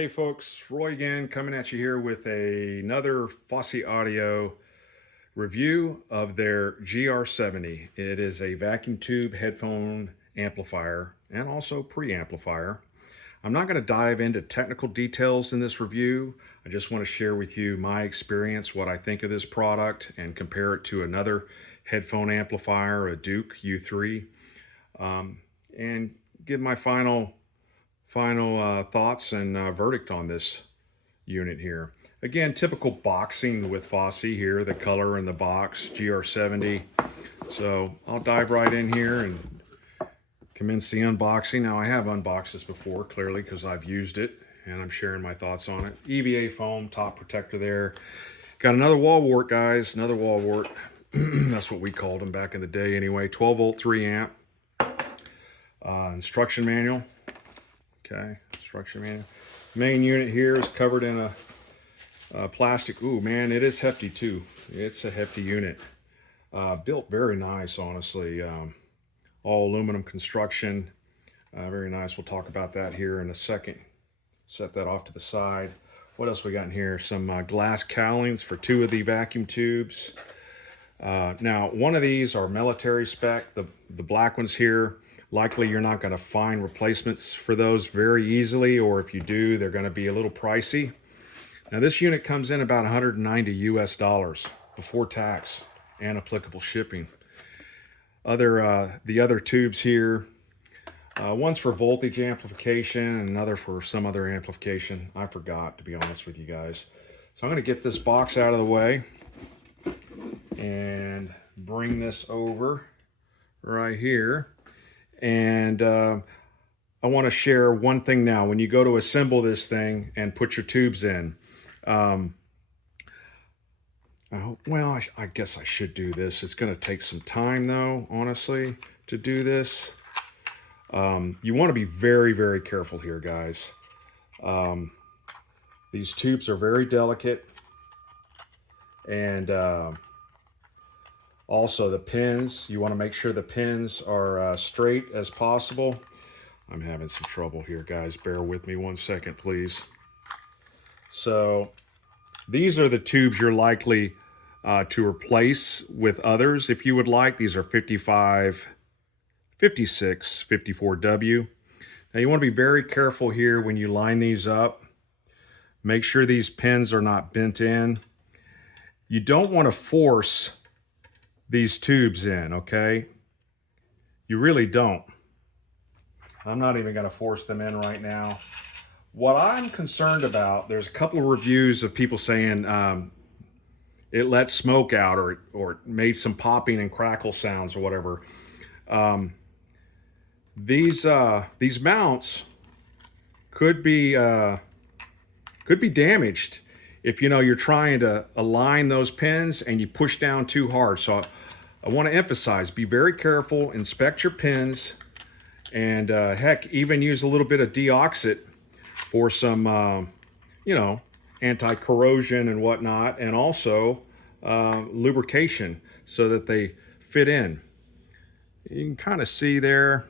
Hey folks, Roy again, coming at you here with another Fosi Audio review of their GR70. It is a vacuum tube headphone amplifier and also preamplifier. I'm not going to dive into technical details in this review. I just want to share with you my experience, what I think of this product, and compare it to another headphone amplifier, a Douk U3, and give my final thoughts and verdict on this unit here. Again, typical boxing with Fosi here, the color in the box, GR70. So I'll dive right in here and commence the unboxing. Now I have unboxed this before, clearly, because I've used it and I'm sharing my thoughts on it. EVA foam, top protector there. Got another wall wart, guys, another wall wart. That's what we called them back in the day anyway. 12 volt, 3 amp. Instruction manual. Okay, instruction manual. Main unit here is covered in a plastic. Ooh, man, it is hefty too. It's a hefty unit. Built very nice, honestly. All aluminum construction. Very nice. We'll talk about that here in a second. Set that off to the side. What else we got in here? Some glass cowlings for 2 of the vacuum tubes. Now, one of these are military spec. The black ones here. Likely you're not going to find replacements for those very easily, or if you do, they're going to be a little pricey. Now this unit comes in about 190 US dollars before tax and applicable shipping. The other tubes here, one's for voltage amplification and another for some other amplification. I forgot, to be honest with you guys. So I'm going to get this box out of the way and bring this over right here. And I want to share one thing now. When you go to assemble this thing and put your tubes in, I guess I should do this. It's going to take some time, though, honestly, to do this. You want to be very, very careful here, guys. These tubes are very delicate. And also the pins, you want to make sure the pins are straight as possible. I'm having some trouble here, guys. Bear with me 1 second, please. So these are the tubes you're likely to replace with others if you would like. These are 55, 56, 54W. Now you want to be very careful here when you line these up. Make sure these pins are not bent in. You don't want to force these tubes in, okay? You really don't. I'm not even going to force them in right now. What I'm concerned about, there's a couple of reviews of people saying it let smoke out or made some popping and crackle sounds or whatever. These mounts could be damaged if you're trying to align those pins and you push down too hard. So I want to emphasize, be very careful, inspect your pins, and heck, even use a little bit of deoxit for some, anti-corrosion and whatnot, and also lubrication so that they fit in. You can kind of see there,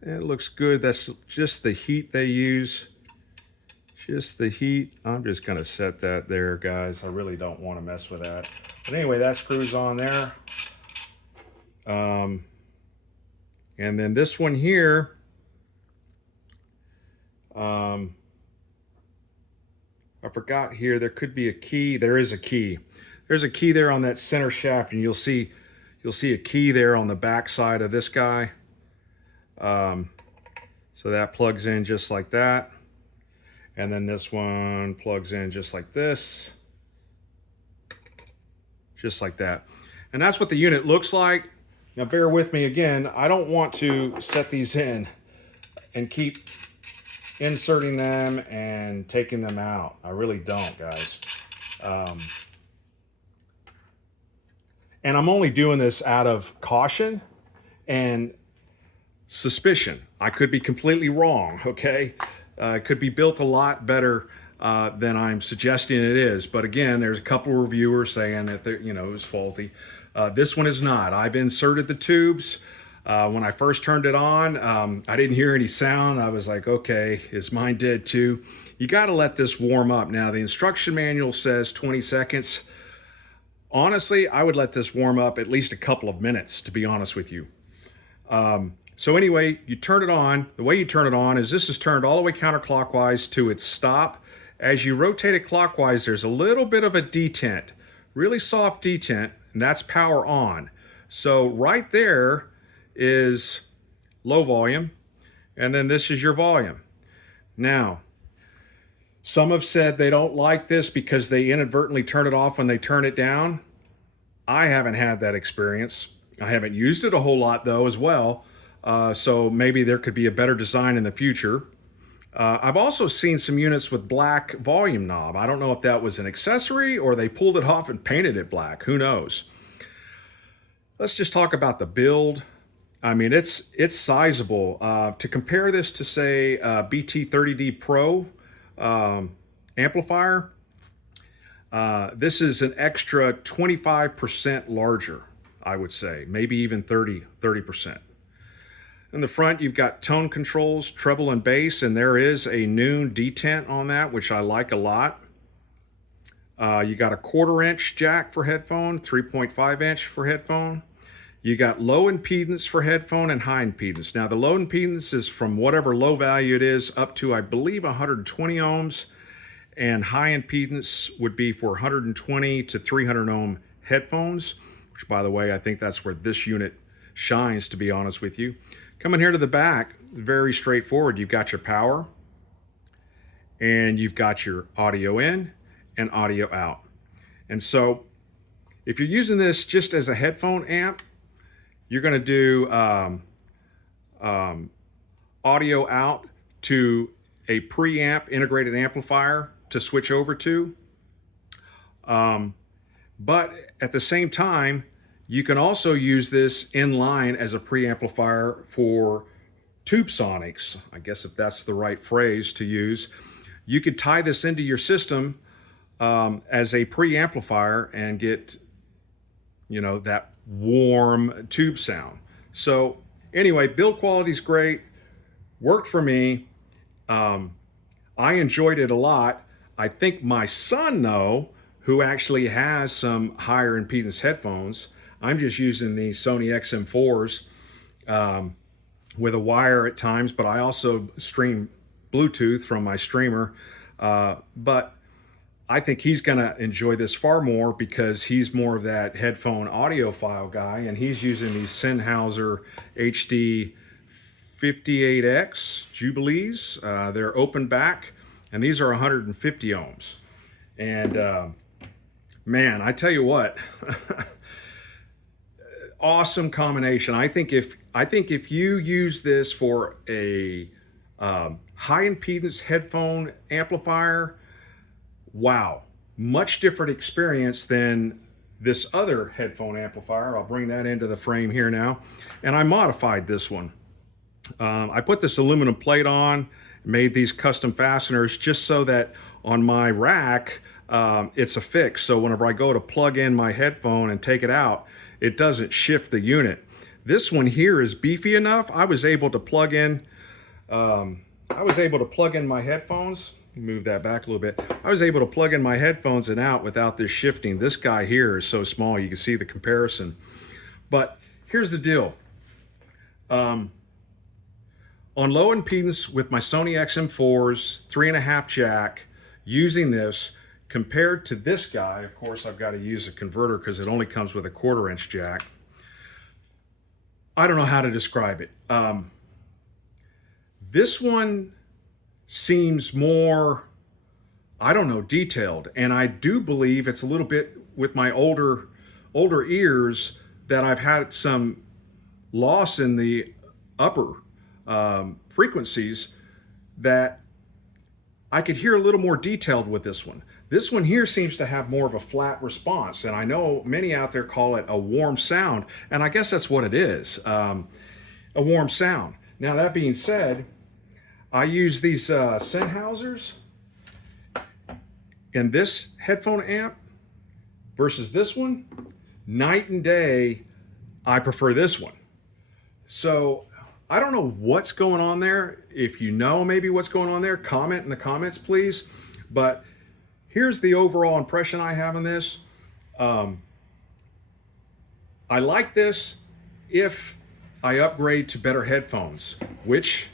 it looks good. That's just the heat they use. Just the heat. I'm just going to set that there, guys. I really don't want to mess with that. But anyway, that screws on there. And then this one here, I forgot here, there could be a key. There is a key. There's a key there on that center shaft, and you'll see a key there on the back side of this guy. So that plugs in just like that. And then this one plugs in just like this. Just like that. And that's what the unit looks like. Now bear with me again. I don't want to set these in and keep inserting them and taking them out. I really don't, guys. And I'm only doing this out of caution and suspicion. I could be completely wrong, okay? It could be built a lot better than I'm suggesting it is. But again, there's a couple of reviewers saying that it was faulty. This one is not. I've inserted the tubes. When I first turned it on, I didn't hear any sound. I was like, okay, is mine dead too? You got to let this warm up. Now, the instruction manual says 20 seconds. Honestly, I would let this warm up at least a couple of minutes, to be honest with you. So anyway, you turn it on. The way you turn it on is this is turned all the way counterclockwise to its stop. As you rotate it clockwise, there's a little bit of a detent, really soft detent, and that's power on. So right there is low volume, and then this is your volume. Now, some have said they don't like this because they inadvertently turn it off when they turn it down. I haven't had that experience. I haven't used it a whole lot though as well, so maybe there could be a better design in the future. I've also seen some units with black volume knob. I don't know if that was an accessory or they pulled it off and painted it black. Who knows? Let's just talk about the build. I mean, it's sizable. To compare this to, say, BT30D Pro amplifier, this is an extra 25% larger, I would say, maybe even 30%. In the front, you've got tone controls, treble and bass, and there is a noon detent on that, which I like a lot. You got a 1/4 inch jack for headphone, 3.5 inch for headphone. You got low impedance for headphone and high impedance. Now the low impedance is from whatever low value it is up to, I believe, 120 ohms, and high impedance would be for 120 to 300 ohm headphones, which, by the way, I think that's where this unit shines, to be honest with you. Coming here to the back, very straightforward. You've got your power, and you've got your audio in and audio out. And so if you're using this just as a headphone amp, you're going to do audio out to a preamp integrated amplifier to switch over to. But at the same time, you can also use this in line as a preamplifier for tube sonics. I guess if that's the right phrase to use. You could tie this into your system as a preamplifier and get, you know, that warm tube sound. So anyway, build quality is great. Worked for me. I enjoyed it a lot. I think my son, though, who actually has some higher impedance headphones, I'm just using the Sony XM4s with a wire at times, but I also stream Bluetooth from my streamer. But I think he's going to enjoy this far more because he's more of that headphone audiophile guy, and he's using these Sennheiser HD 58X Jubilees. They're open back, and these are 150 ohms. And man, I tell you what, awesome combination. I think if you use this for a high impedance headphone amplifier, wow, much different experience than this other headphone amplifier. I'll bring that into the frame here now. And I modified this one. I put this aluminum plate on, made these custom fasteners just so that on my rack, it's affixed. So whenever I go to plug in my headphone and take it out, it doesn't shift the unit. This one here is beefy enough. I was able to plug in my headphones. Move that back a little bit. I was able to plug in my headphones and out without this shifting. This guy here is so small, you can see the comparison. But here's the deal. On low impedance with my Sony XM4s, 3.5 jack, using this, compared to this guy, of course I've got to use a converter because it only comes with a 1/4 inch jack. I don't know how to describe it. This one seems more, I don't know, detailed. And I do believe it's a little bit with my older ears that I've had some loss in the upper frequencies that I could hear a little more detailed with this one. This one here seems to have more of a flat response, and I know many out there call it a warm sound, and I guess that's what it is, a warm sound. Now that being said, I use these Sennheisers, and this headphone amp versus this one, night and day, I prefer this one. So I don't know what's going on there. If you know maybe what's going on there, comment in the comments, please. But here's the overall impression I have on this. I like this if I upgrade to better headphones, which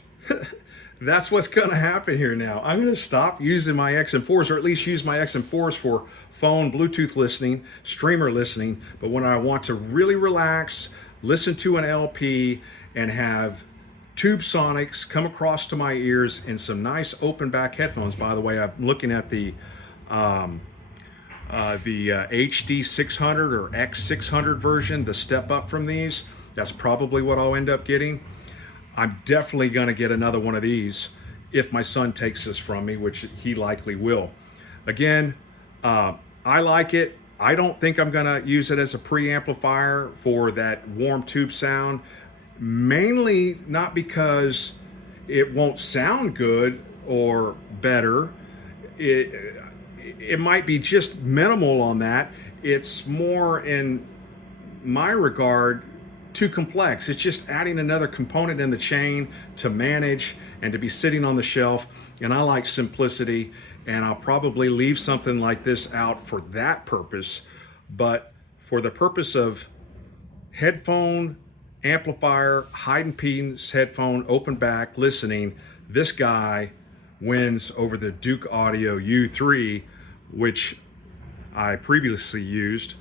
that's what's going to happen here now. I'm going to stop using my XM4s, or at least use my XM4s for phone, Bluetooth listening, streamer listening. But when I want to really relax, listen to an LP, and have tube sonics come across to my ears in some nice open back headphones. By the way, I'm looking at the HD 600 or X600 version, the step up from these. That's probably what I'll end up getting. I'm definitely going to get another one of these if my son takes this from me, which he likely will. Again, I like it. I don't think I'm going to use it as a preamplifier for that warm tube sound, mainly not because it won't sound good or better. It might be just minimal on that. It's more, in my regard, too complex. It's just adding another component in the chain to manage and to be sitting on the shelf. And I like simplicity, and I'll probably leave something like this out for that purpose. But for the purpose of headphone, amplifier, high impedance headphone, open back listening, this guy wins over the Douk Audio U3, which I previously used.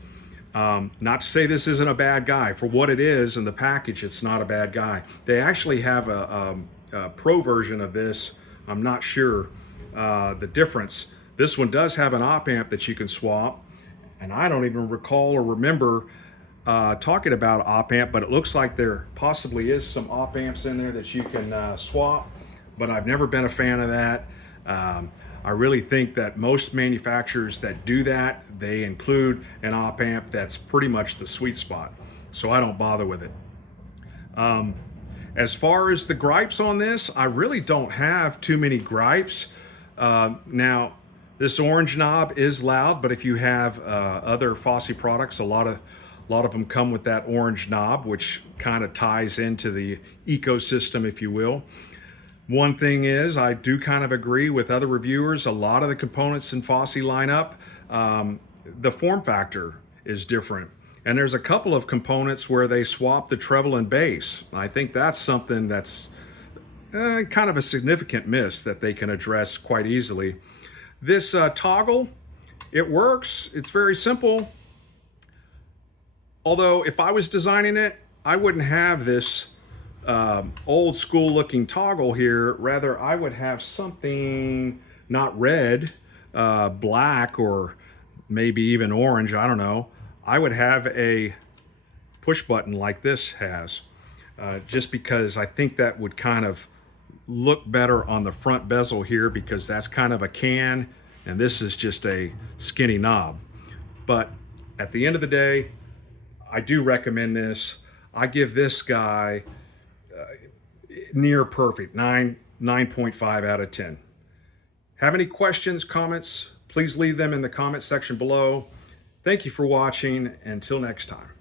Not to say this isn't a bad guy. For what it is in the package, it's not a bad guy. They actually have a pro version of this. I'm not sure the difference. This one does have an op amp that you can swap, and I don't even recall or remember talking about op amp, but it looks like there possibly is some op amps in there that you can swap, but I've never been a fan of that. I really think that most manufacturers that do that, they include an op amp that's pretty much the sweet spot. So I don't bother with it. As far as the gripes on this, I really don't have too many gripes. Now, this orange knob is loud, but if you have other Fosi products, a lot of them come with that orange knob, which kind of ties into the ecosystem, if you will. One thing is, I do kind of agree with other reviewers. A lot of the components in Fosi lineup, the form factor is different. And there's a couple of components where they swap the treble and bass. I think that's something that's kind of a significant miss that they can address quite easily. This toggle, it works. It's very simple. Although if I was designing it, I wouldn't have this old school looking toggle here. Rather, I would have something not red, black, or maybe even orange, I don't know. I would have a push button like this has, just because I think that would kind of look better on the front bezel here, because that's kind of a can and this is just a skinny knob. But at the end of the day, I do recommend this. I give this guy near perfect, 9.5 out of 10. Have any questions, comments, please leave them in the comment section below. Thank you for watching. Until next time.